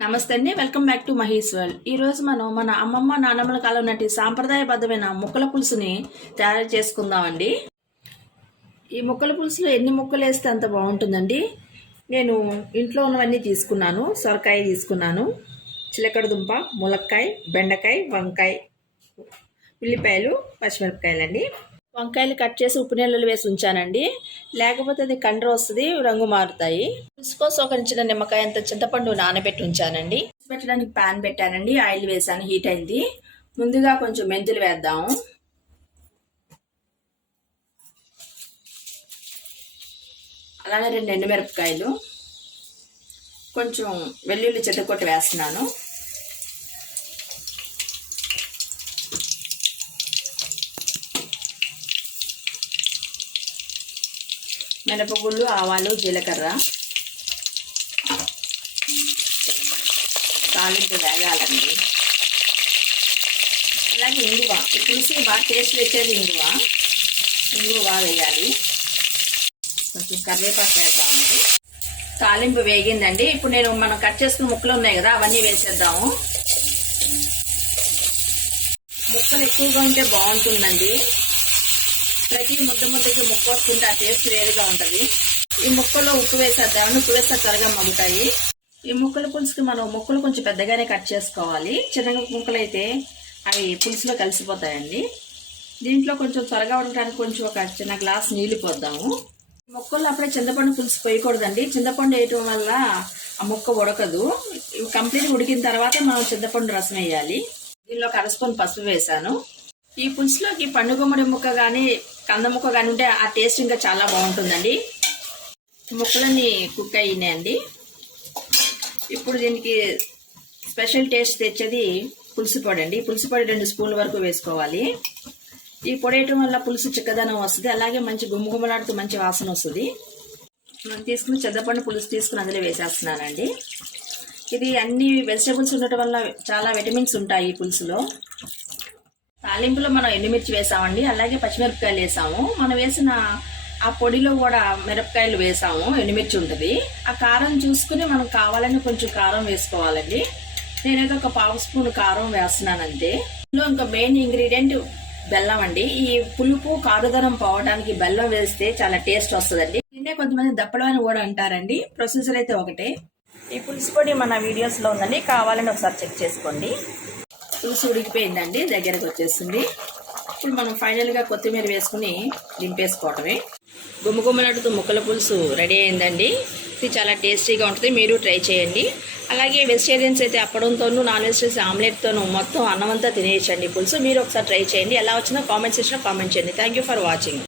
నమస్తే అండి, welcome back to Mahesh world. ఈ రోజు మనం మన అమ్మమ్మ నాన్నమ్మల కాలం నాటి సాంప్రదాయబద్ధమైన ముక్కల పులుసుని తయారు చేసుకుందామండి. ఈ ముక్కల పులుసులో ఎన్ని ముక్కలు వేస్తే అంత బాగుంటుందండి. నేను ఇంట్లో ఉన్నవన్నీ తీసుకున్నాను. సొరకాయ తీసుకున్నాను, చిలకడ దుంప, ములక్కాయ, బెండకాయ, వంకాయ, ఉల్లిపాయలు, పచ్చిమిరపకాయలండి. వంకాయలు కట్ చేసి ఉప్పు నీళ్ళలో వేసి ఉంచానండి, లేకపోతే అది కండ్ర వస్తుంది, రంగు మారుతాయి. పులుసు కోసం ఒక చిన్న నిమ్మకాయ అంత చింతపండు నానబెట్టి ఉంచానండి. పెట్టడానికి ప్యాన్ పెట్టానండి, ఆయిల్ వేసాను, హీట్ అయింది. ముందుగా కొంచెం మెంతులు వేద్దాము. అలానే 2 ఎండుమిరపకాయలు, కొంచెం వెల్లుల్లి చెట్టుకొట్టి వేస్తున్నాను. మినపగుళ్ళు, ఆవాలు, జీలకర్ర, తాలింపు వేగాలండి. అలాగే ఇంగువ, పులుసు బాగా టేస్ట్ వచ్చేది ఇంగువ బాగా వేయాలి. కొంచెం కరివేపాకు వేద్దామండి. తాలింపు వేగిందండి. ఇప్పుడు నేను మనం కట్ చేసుకున్న ముక్కలు ఉన్నాయి కదా, అవన్నీ వేసేద్దాము. ముక్కలు ఎక్కువగా ఉంటే బాగుంటుందండి. ప్రతి ముద్దకి ముక్క వస్తుంటే ఆ టేస్ట్ వేరుగా ఉంటుంది. ఈ ముక్కలో ఉప్పు వేసేద్దామని, ఉప్పు వేస్తే త్వరగా మగ్గుతాయి. ఈ ముక్కల పులుసుకి మనం ముక్కలు కొంచెం పెద్దగానే కట్ చేసుకోవాలి. చిన్న ముక్కలు అయితే అవి పులుసులో కలిసిపోతాయండి. దీంట్లో కొంచెం త్వరగా ఉండడానికి కొంచెం ఒక చిన్న గ్లాస్ నీళ్లు పోద్దాము. ముక్కల్లో అప్పుడే చింతపండు పులుసు పోయకూడదండి. చింతపండు వేయటం వల్ల ఆ ముక్క ఉడకదు. కంప్లీట్ ఉడికిన తర్వాతే మనం చింతపండు రసం వేయాలి. దీనిలో 1 స్పూన్ పసుపు వేసాను. ఈ పులుసులోకి పండుగమ్మడి ముక్క కానీ కంద ముక్క కానీ ఉంటే ఆ టేస్ట్ ఇంకా చాలా బాగుంటుందండి. ముక్కలన్నీ కుక్ అయినాయండి. ఇప్పుడు దీనికి స్పెషల్ టేస్ట్ తెచ్చేది పులుసు పొడి అండి. పులుసు పొడి 2 స్పూన్ల వరకు వేసుకోవాలి. ఈ పొడి వేయటం వల్ల పులుసు చిక్కదనం వస్తుంది, అలాగే మంచి గుమ్మగుమ్మలాడుతూ మంచి వాసన వస్తుంది. మనం తీసుకుని చింతపండు పులుసు తీసుకుని అందులో వేసేస్తున్నానండి. ఇది అన్ని వెజిటేబుల్స్ ఉండటం వల్ల చాలా విటమిన్స్ ఉంటాయి ఈ పులుసులో. తాలింపులో మనం ఎండుమిర్చి వేసామండి, అలాగే పచ్చిమిరపకాయలు వేసాము. మనం వేసిన ఆ పొడిలో కూడా మిరపకాయలు వేసాము, ఎండుమిర్చి ఉంటుంది. ఆ కారం చూసుకుని మనం కావాలని కొంచెం కారం వేసుకోవాలండి. నేనైతే ఒక 1/2 స్పూన్ కారం వేస్తున్నాను అంతే. ఇందులో ఇంకా మెయిన్ ఇంగ్రీడియంట్ బెల్లం అండి. ఈ పులుపు కారుదనం పోవడానికి బెల్లం వేస్తే చాలా టేస్ట్ వస్తుందండి. దీన్నే కొంతమంది దప్పడం అని కూడా అంటారండి. ప్రొసీజర్ అయితే ఒకటే. ఈ పులుసు పొడి మన వీడియోస్లో ఉందండి, కావాలని ఒకసారి చెక్ చేసుకోండి. పులుసు ఉడికిపోయిందండి, దగ్గరకు వచ్చేస్తుంది. ఇప్పుడు మనం ఫైనల్గా కొత్తిమీర వేసుకుని దింపేసుకోవటమే. గుమ్మగుమ్మలాడుతూ ముక్కల పులుసు రెడీ అయిందండి. ఇది చాలా టేస్టీగా ఉంటుంది, మీరు ట్రై చేయండి. అలాగే వెజిటేరియన్స్ అయితే అప్పడంతోనూ, నాన్ వెజిటేరియన్స్ ఆమ్లెట్తోనూ మొత్తం అన్నం అంతా తినేయచ్చండి పులుసు. మీరు ఒకసారి ట్రై చేయండి. ఎలా వచ్చినా కామెంట్ సెక్షన్లో కామెంట్ చేయండి. Thank you for watching.